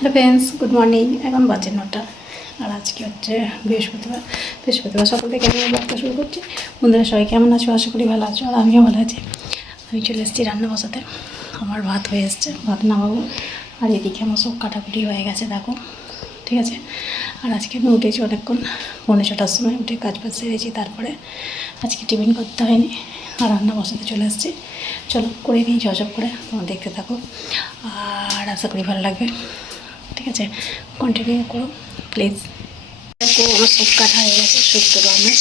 Hello friends, good morning. এখন বাজে 9টা আর আজকে হচ্ছে বৃহস্পতিবার সকাল থেকে আমি ব্লগটা শুরু করছি। বন্ধুরা সবাই কেমন আছো? আশা করি ভালো আছো আর আমিও ভালো আছি। আমি চলে এসেছি রান্না বসাতে। আমার ভাত হয়ে এসছে, ভাত নামাবো। আর এদিকে আমার সব কাটাকুটি হয়ে গেছে দেখো, ঠিক আছে। আর আজকে আমি উঠেছি অনেকক্ষণ, 6:45টার সময় উঠে কাজ বাজ সেরেছি। তারপরে আজকে টিফিন করতে হয়নি আর রান্না বসাতে চলে এসেছি। চলো করে নিই ঝপঝপ করে, তোমরা দেখতে থাকো আর আশা করি ভালো লাগবে। ঠিক আছে, কন্টিনিউ করো প্লিজ। দেখো আমার সব কাটা হয়ে গেছে, শুক্তো রান্না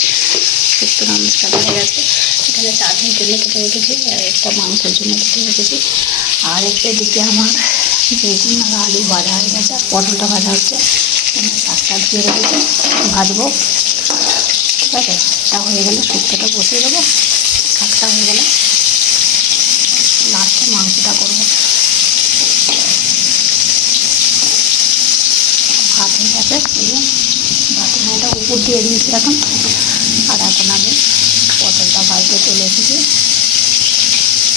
কাটা হয়ে গেছে। এখানে চাটনির জন্য কেটে রেখেছি আর একটা মাংসের জন্য কেটে রেখেছি। আর এদিকে আমার বেগুন আর আলু ভাজা হয়ে গেছে আর পটলটা ভাজা হচ্ছে। শাকটা ধুয়ে রেখেছি, ভাজবো। ঠিক আছে, এটা হয়ে গেলে শুক্তোটা বসিয়ে দেবো। শাকটা হয়ে গেলে লাস্টে মাংসটা করবো। ভাত হয়ে গেছে, ভাতের হাঁড়িটা উপর দিয়ে দিয়েছি এখন। আর এখন আমি পটলটা ভাজতে চলে এসেছি।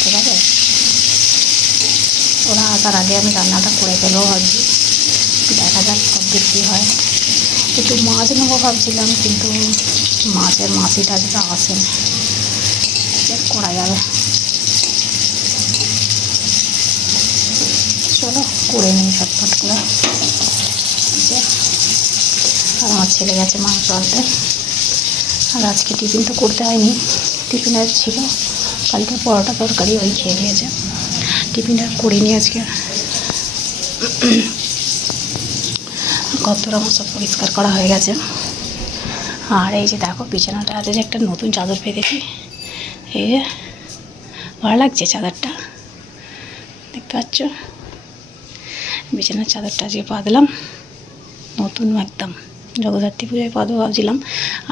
ঠিক আছে, ওরা আসার আগে আমি রান্নাটা করে ফেলেও ভাবছি, দেখা যাক কমপ্লিট কী হয়। একটু মাছ নেবো ভাবছিলাম, কিন্তু মাছের মাছিটা যেটা আসে করা যাবে। চলো করে নিই ছটফট করে। আর আমার ছেলে গেছে মাংস আনতে। আর আজকে টিফিন তো করতে হয়নি, টিফিন আর ছিল কালকে পরোটা তরকারি, ওই খেয়ে নিয়েছে। টিফিন আর করিনি আজকে। ঘরদোর আমার সব পরিষ্কার করা হয়ে গেছে। আর এই যে দেখো বিছানাটা আছে, যে একটা নতুন চাদর পেতেছি। এই যে ভালো লাগছে চাদরটা, দেখতে পাচ্ছ। বিছানার চাদরটা আজকে পাতলাম নতুন একদম। জগদ্ধাত্রী পুজোয় পাতবো ভাবছিলাম,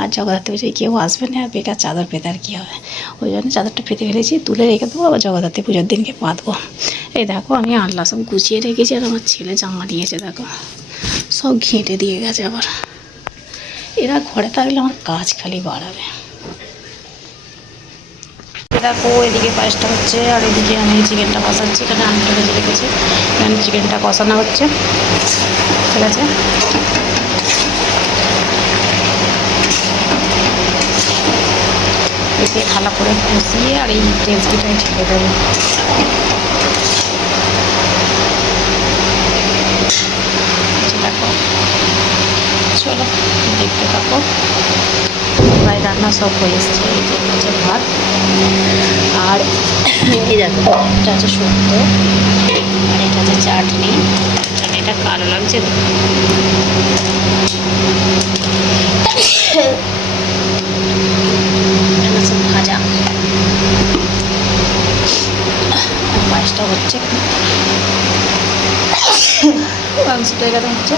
আর জগদ্ধাত্রী পুজোয় কেউ আসবে না, আর বেকার চাদর পেতে আর কী হবে। ওই জন্য চাদরটা পেতে ফেলেছি, তুলে রেখে দেবো, আবার জগদ্ধাত্রী পুজোর দিনকে পাতবো। এই দেখো আমি আল্লাহ সব গুছিয়ে রেখেছি। আর আমার ছেলে জামা দিয়েছে দেখো, সব ঘেঁটে দিয়ে গেছে। আবার এরা ঘরে থাকলে আমার কাজ খালি বাড়াবে। দেখো এদিকে পায়েসটা হচ্ছে আর এদিকে আমি চিকেনটা কষাচ্ছি। এখানে আলুটা ভেজে রেখেছি, এখানে চিকেনটা কষানো হচ্ছে। ঠিক আছে, এতে ভালো করে কষিয়ে আর এই টেস্টটাই ঢেলে দেবো। দেখো চলো দেখতে থাকো। প্রায় রান্না সব হয়ে এসছে। এই যে হচ্ছে ভাত, আর এই দেখো এটা হচ্ছে শুক্তো, আর এটা হচ্ছে চাটনি। চাটনিটা কালো লাগছে তো, এটা সব ভাজা। পায়েসটা হচ্ছে, মাংসটা এখানে হচ্ছে।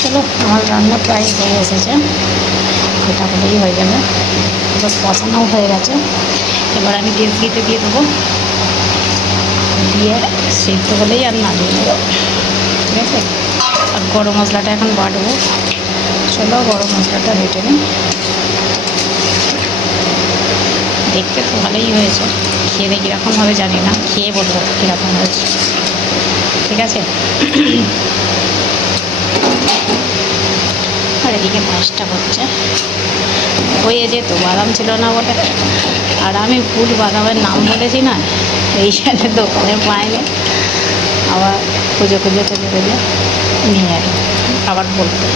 চলো আমার রান্না প্রায় হয়ে এসেছে, এটা হলেই হয়ে যাবে। এবার কষানোও হয়ে গেছে। এবার আমি গ্যাস ঘিতে দিয়ে দেবো, দিয়ে সিদ্ধ হলেই আর নামিয়ে দেবো। ঠিক আছে, আর গরম মশলাটা এখন বাটবো। চলো গরম মশলাটা বেটে নিই। দেখতে তো ভালোই হয়েছে, খেয়ে কীরকম হবে জানি না, খেয়ে বলবো কীরকম হয়েছে। ঠিক আছে, আর এদিকে পায়েসটা হচ্ছে। হয়ে যেত, বাদাম ছিল না বলে। আর আমি ভুল বাদামের নাম বলেছি না, এই সাথে দোকানে পাইনি, আবার খুঁজে নিয়ে এলো আবার বলতে।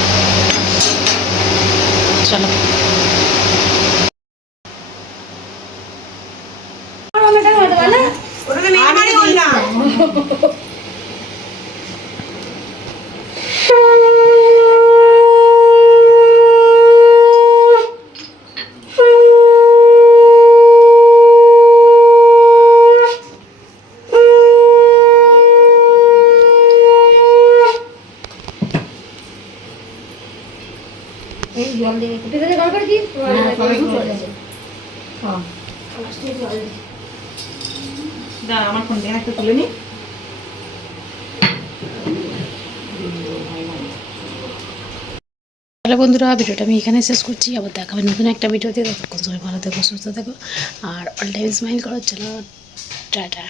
চলো জল দিয়ে জল করে দিই। দাঁড়া আমার ফোন দিয়ে একটা তুলে নি। তাহলে বন্ধুরা ভিডিওটা আমি এখানে শেষ করছি, আবার দেখাবে নতুন একটা ভিডিওতে। ততক্ষণ সবাই ভালো থেকো, সুস্থ থেকো, আর অল টাইম স্মাইল করার জন্য টাটা।